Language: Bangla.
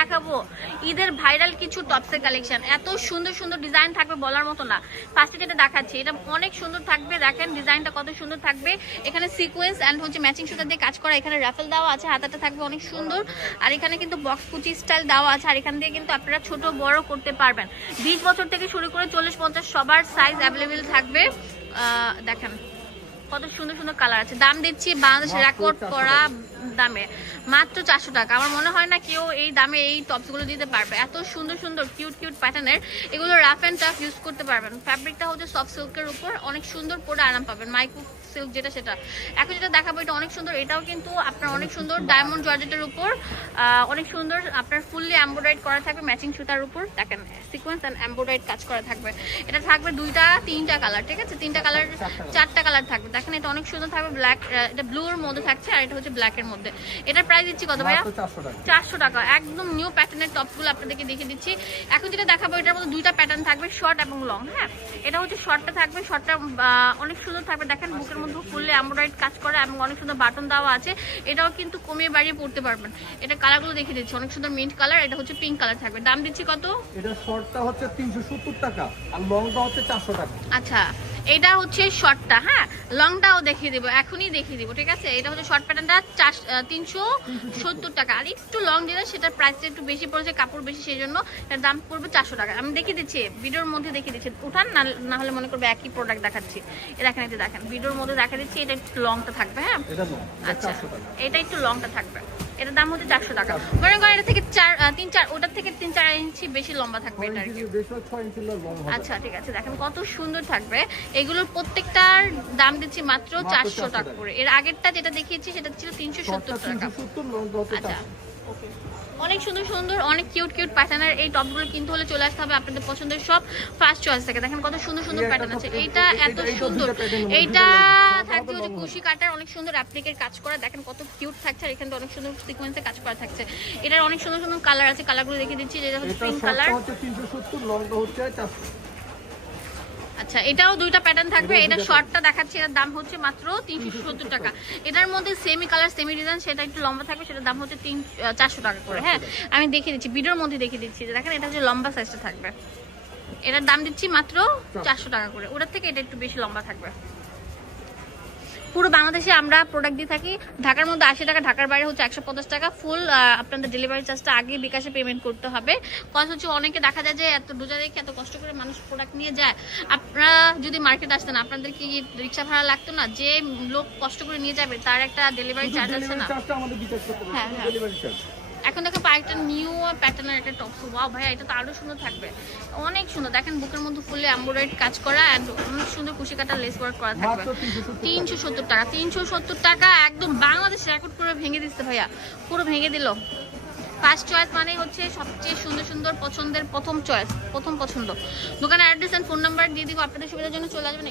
দেখাবো ঈদের ভাইরাল কিছু টপসের কালেকশন। এত সুন্দর সুন্দর ডিজাইন থাকবে বলার মতো না। ফার্স্টে যেটা দেখাচ্ছি এটা অনেক সুন্দর থাকবে, দেখেন ডিজাইনটা কত সুন্দর থাকবে। এখানে সিকোয়েন্স অ্যান্ড হচ্ছে ম্যাচিং সুতা দিয়ে কাজ করা, এখানে রাফেল দেওয়া আছে, হাতাটা থাকবে অনেক সুন্দর। আর এখানে কিন্তু বক্স কুচি স্টাইল দেওয়া আছে, আর এখান দিয়ে কিন্তু আপনারা ছোট বড় করতে পারবেন। 20 বছর থেকে শুরু করে 40-50 সবার সাইজ অ্যাভেলেবেল থাকবে। দেখেন কত সুন্দর সুন্দর কালার আছে। দাম দিচ্ছি বাংলাদেশ রেকর্ড করা দামে, মাত্র 400 টাকা। আমার মনে হয় না কেউ এই দামে এই টপসগুলো দিতে পারবে। এত সুন্দর সুন্দর কিউট কিউট প্যাটার্নের, এগুলো রাফ অ্যান্ড টাফ ইউজ করতে পারবেন। ফ্যাব্রিকটা হচ্ছে সফট সিল্কের উপর, অনেক সুন্দর পরে আরাম পাবেন। মাইক্রো সিল্ক যেটা সেটা। এখন যেটা দেখাবো এটা অনেক সুন্দর, এটাও কিন্তু আপনার অনেক সুন্দর ডায়মন্ড জর্জেটের উপর, অনেক সুন্দর আপনার ফুললি এমব্রয়ডারি করা থাকবে ম্যাচিং সুতার উপর। দেখেন সিকোয়েন্স অ্যান্ড এমব্রয়ডারি কাজ করা থাকবে। এটা থাকবে 2-3টা কালার, ঠিক আছে? 3টা কালার 4টা কালার থাকবে। দেখেন এটা অনেক সুন্দর থাকবে, ব্ল্যাক, এটা ব্লুর মধ্যে থাকছে, আর এটা হচ্ছে ব্ল্যাকের মধ্যে। এটার প্রাইস দিচ্ছি কত ভাইয়া? 400 টাকা। একদম নিউ প্যাটার্নের টপগুলো আপনাদেরকে দেখিয়ে দিচ্ছি। এখন যেটা দেখাবো এটার মধ্যে 2টা প্যাটার্ন থাকবে, শর্ট এবং লং। হ্যাঁ, এটা হচ্ছে শর্টটা থাকবে, শর্টটা অনেক সুন্দর থাকবে। দেখেন বুকের মধ্যে ফুললি এমব্রয়ডারি কাজ করা এবং অনেক সুন্দর বাটন দেওয়া আছে। এটাও কিন্তু কমিয়ে বাড়িয়ে পড়তে পারবেন। এটা কালারগুলো দেখিয়ে দিচ্ছি, অনেক সুন্দর মিন্ট কালার, এটা হচ্ছে পিঙ্ক কালার থাকবে। দাম দিচ্ছি কত? এটা শর্টটা হচ্ছে 370 টাকা আর লংটা হচ্ছে 400 টাকা। আচ্ছা, এটা হচ্ছে শর্টটা, হ্যাঁ, লংটাও দেখিয়ে দেবো, এখনই দেখিয়ে দিব, ঠিক আছে? এটা হচ্ছে শর্ট প্যাটার্নটা 370 টাকা। আর একটু লং দিলে সেটার প্রাইসটা একটু বেশি পড়েছে, কাপড় বেশি, সেই জন্য এটার দাম পড়বে 400 টাকা। আমি দেখিয়ে দিচ্ছি, ভিডিওর মধ্যে দেখিয়ে দিচ্ছি, উঠান না হলে মনে করবে একই প্রোডাক্ট দেখাচ্ছি। এটা দেখেন, এটা দেখেন ভিডিওর মধ্যে দেখা দিচ্ছি। এটা একটু লংটা থাকবে, হ্যাঁ, আচ্ছা, এটা একটু লংটা থাকবে। এটার দাম হচ্ছে 400 টাকা। মনে করেন এটা থেকে 3-4, ওটার থেকে 3-4 ইঞ্চি বেশি লম্বা থাকবে এটা আর কি। আচ্ছা, ঠিক আছে। দেখেন কত সুন্দর থাকবে। এগুলোর প্রত্যেকটার দাম দিচ্ছি মাত্র 400 টাকা করে। এর আগেরটা যেটা দেখিয়েছি সেটা ছিল 370 টাকা। আচ্ছা, ওকে। অনেক সুন্দর সুন্দর, অনেক কিউট কিউট প্যাটার্নের এই টপগুলো কিনতে হলে চলে আসতে হবে আপনাদের পছন্দের সব ফার্স্ট চয়েস থেকে। দেখেন কত সুন্দর সুন্দর প্যাটার্ন আছে। এইটা এত সুন্দর, এইটা থাকছে হচ্ছে কুশি কাটার, অনেক সুন্দর অ্যাপ্লিকের কাজ করা। দেখেন কত কিউট থাকছে, আর এখানে অনেক সুন্দর সিকোয়েন্সে কাজ করা থাকছে। এটার অনেক সুন্দর সুন্দর কালার আছে, কালারগুলো দেখিয়ে দিচ্ছি। যেটা হচ্ছে পিঙ্ক কালার, 370, লংটা হচ্ছে 400। আচ্ছা, এটাও 2টা প্যাটার্ন থাকবে। এটা শর্টটা দেখাচ্ছি, এটার দাম হচ্ছে মাত্র 370 টাকা। এটার মধ্যে সেমি কালার সেমি ডিজাইন, সেটা একটু লম্বা থাকবে, সেটার দাম হচ্ছে 400 টাকা করে। হ্যাঁ, আমি দেখিয়ে দিচ্ছি, ভিডিওর মধ্যে দেখিয়ে দিচ্ছি। দেখেন এটা হচ্ছে লম্বা সাইজটা থাকবে, এটার দাম দিচ্ছি মাত্র 400 টাকা করে। ওটার থেকে এটা একটু বেশি লম্বা থাকবে। পুরো বাংলাদেশে আমরা প্রোডাক্ট দিয়ে থাকি। ঢাকার মধ্যে 80 টাকা, ঢাকার বাইরে হচ্ছে 150 টাকা। ফুল আপনাদের ডেলিভারি চার্জটা আগে বিকাশে পেমেন্ট করতে হবে। কজ হচ্ছে অনেকে দেখা যায় যে এত রোজা রেখে এত কষ্ট করে মানুষ প্রোডাক্ট নিয়ে যায়। আপনারা যদি মার্কেট আসতেন, আপনাদের কি রিক্সা ভাড়া লাগতো না? যে লোক কষ্ট করে নিয়ে যাবে তার একটা ডেলিভারি চার্জ আছে না? হ্যাঁ, এখন দেখো একটা নিউ প্যাটার্নের একটা টপ। ওয়াও ভাইয়া, এটা তো আরো সুন্দর থাকবে, অনেক সুন্দর। দেখেন বুকের মধ্যে ফুলে এমব্রয়ডারি কাজ করা, এন্ড অনেক সুন্দর কুশি কাটা লেস ওয়ার্ক করা থাকবে। 370 টাকা। 370 টাকা একদম বাংলাদেশ রেকর্ড করে ভেঙে দিচ্ছে ভাইয়া, পুরো ভেঙে দিল। ফার্স্ট চয়েস মানে হচ্ছে সবচেয়ে সুন্দর সুন্দর পছন্দের প্রথম চয়েস, প্রথম পছন্দ। দোকানের অ্যাড্রেস এন্ড ফোন নাম্বার দিয়ে দিব, আপনাদের সুবিধার জন্য চলে আসবেন।